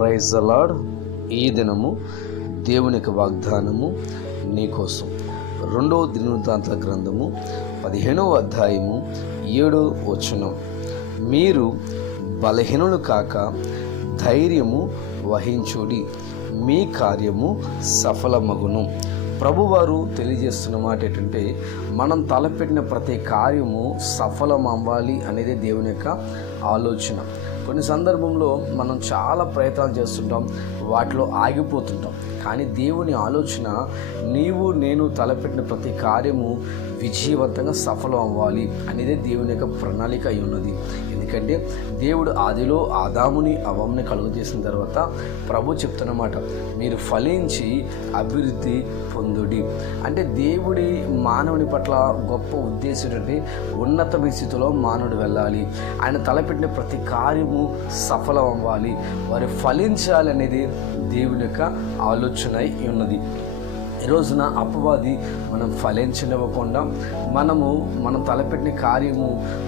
Praise అలాడ్ ఈ దినము దేవుని యొక్క వాగ్దానము నీకోసం రెండవ దినవృత్తాంతల గ్రంథము పదిహేనవ అధ్యాయము ఏడో వచనం. మీరు బలహీనులు కాక ధైర్యము వహించుడి. మీ కార్యము సఫలమగును. ప్రభువారు తెలియజేస్తున్న మాట ఏంటంటే మనం తలపెట్టిన ప్రతి కార్యము సఫలం అవ్వాలి అనేది దేవుని యొక్క ఆలోచన. కొన్ని సందర్భంలో మనం చాలా ప్రయత్నాలు చేస్తుంటాం వాటిలో ఆగిపోతుంటాం. కానీ దేవుని ఆలోచన నీవు నేను తలపెట్టిన ప్రతి కార్యము విజయవంతంగా సఫలం అవ్వాలి అనేది దేవుని యొక్క ప్రణాళిక అయి ఉన్నది. ఎందుకంటే దేవుడు ఆదిలో ఆదాముని అవమ్ని కలుగు చేసిన తర్వాత ప్రభు చెప్తున్నమాట మీరు ఫలించి అభివృద్ధి పొందుడి. అంటే దేవుడి మానవుని పట్ల గొప్ప ఉద్దేశం ఉన్నత ఉన్నతమైన స్థితిలో మానవుడు వెళ్ళాలి. ఆయన తలపెట్టిన ప్రతి కార్యం కార్యము సఫలం అవ్వాలి వారు ఫలించాలి అనేది దేవుని యొక్క ఆలోచన అయి ఉన్నది. ఈ రోజున అపవాది మనం ఫలించనివ్వకుండా మనము మనం తలపెట్టిన కార్యము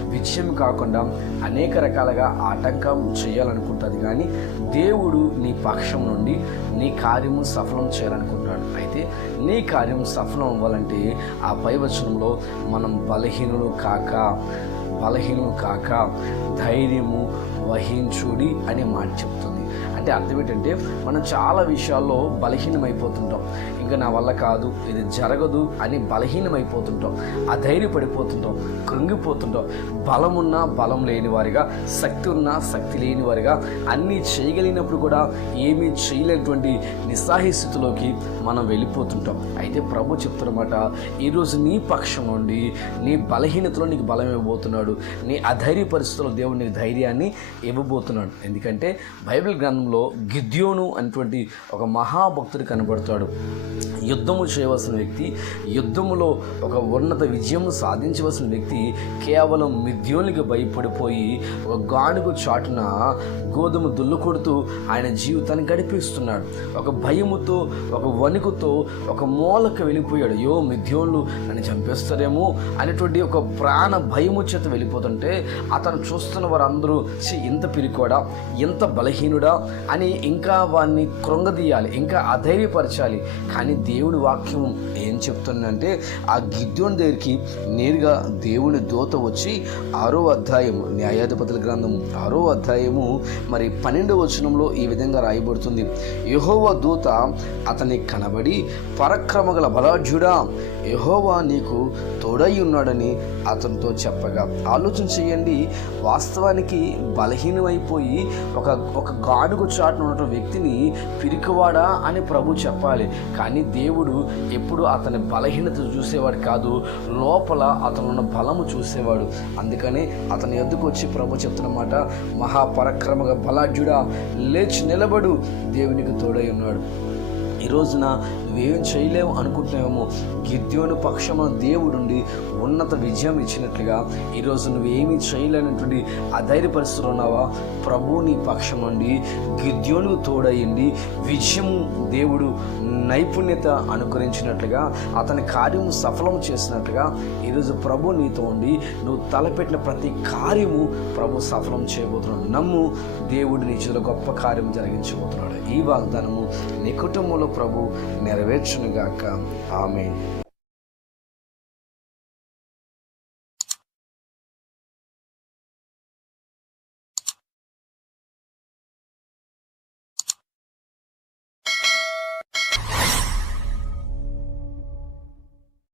విజయం కాకుండా అనేక రకాలుగా ఆటంకం చేయాలనుకుంటుంది. కానీ దేవుడు నీ పక్షం నుండి నీ కార్యము సఫలం చేయాలనుకుంటున్నాడు. అయితే నీ కార్యం సఫలం అవ్వాలంటే ఆ పై వచనంలో మనం బలహీనులు కాక బలహీనం కాక ధైర్యము వహించుడి అనే మాట చెప్తుంది. అంటే అర్థం ఏంటంటే మనం చాలా విషయాల్లో బలహీనమైపోతుంటాం. ఇంకా నా వల్ల కాదు ఇది జరగదు అని బలహీనమైపోతుంటాం. అధైర్యపడిపోతుంటాం కృంగిపోతుంటాం. బలం బలం లేని వారిగా శక్తి ఉన్నా శక్తి లేని వారిగా అన్నీ చేయగలిగినప్పుడు కూడా ఏమీ చేయలేనటువంటి నిస్సాహి స్థితిలోకి మనం వెళ్ళిపోతుంటాం. అయితే ప్రభు చెప్తున్నమాట ఈరోజు నీ పక్షం నుండి నీ బలహీనతలో నీకు బలం ఇవ్వబోతున్నాడు. నీ అధైర్య పరిస్థితుల్లో దేవుడు నీకు ధైర్యాన్ని ఇవ్వబోతున్నాడు. ఎందుకంటే బైబిల్ గ్రంథంలో గిద్యోను అనేటువంటి ఒక మహాభక్తుడు కనబడతాడు. యుద్ధము చేయవలసిన వ్యక్తి యుద్ధములో ఒక ఉన్నత విజయం సాధించవలసిన వ్యక్తి కేవలం మిథ్యోనికి భయపడిపోయి ఒక గానుగు చాటున గోధుమ దుల్లు కొడుతూ ఆయన జీవితాన్ని గడిపిస్తున్నాడు. ఒక భయముతో ఒక వణుకుతో ఒక మూలకు వెళ్ళిపోయాడు. యో మిథ్యోన్లు నన్ను చంపేస్తారేమో అనేటువంటి ఒక ప్రాణ భయము చేత వెళ్ళిపోతుంటే అతను చూస్తున్న వారందరూ "ఛీ, ఇంత పిరికోడా? ఇంత బలహీనుడా? అని ఇంకా వారిని కృంగదీయాలి ఇంకా అధైర్యపరచాలి. కానీ దేవుని వాక్యం ఏం చెప్తుందంటే ఆ గిద్యోని దగ్గరికి నేరుగా దేవుని దూత వచ్చి ఆరో అధ్యాయం న్యాయాధిపతుల గ్రంథము ఆరో అధ్యాయము మరి పన్నెండవ వచనంలో ఈ విధంగా రాయబడుతుంది. యహోవ దూత అతని కనబడి పరక్రమ గల బలాఢ్యుడా యహోవా నీకు తోడై ఉన్నాడని అతనితో చెప్పగా. ఆలోచన చేయండి వాస్తవానికి బలహీనమైపోయి ఒక ఒక గాడుగు చాటున ఉన్న వ్యక్తిని పిరికివాడా అని ప్రభు చెప్పాలి. కానీ దేవుడు ఎప్పుడు అతని బలహీనత చూసేవాడు కాదు లోపల అతను ఉన్న బలము చూసేవాడు. అందుకని అతని ఎద్దుకు వచ్చి ప్రభు చెప్తున్నమాట మహాపరక్రమగా బలాఢ్యుడా లేచి నిలబడు దేవునికి తోడై ఉన్నాడు. ఈ రోజున నువ్వేం చేయలేవు అనుకుంటున్నావేమో. గిద్యోను పక్షమున దేవుడుండి ఉన్నత విజయం ఇచ్చినట్లుగా ఈరోజు నువ్వేమీ చేయలేనటువంటి అధైర్య పరిస్థితులు ఉన్నావా? ప్రభు నీ పక్షం నుండి గిద్యోను తోడయ్యండి. విజయం దేవుడు నైపుణ్యత అనుకరించినట్లుగా అతని కార్యము సఫలం చేసినట్లుగా ఈరోజు ప్రభు నీతో ఉండి నువ్వు తలపెట్టిన ప్రతి కార్యము ప్రభు సఫలం చేయబోతున్నాడు. నమ్ము దేవుడు నీ చేతిలో గొప్ప కార్యం జరిగించబోతున్నాడు. ఈ వాగ్దానము నీ కుటుంబంలో ప్రభు నెరవేర్చునుగాక. ఆమె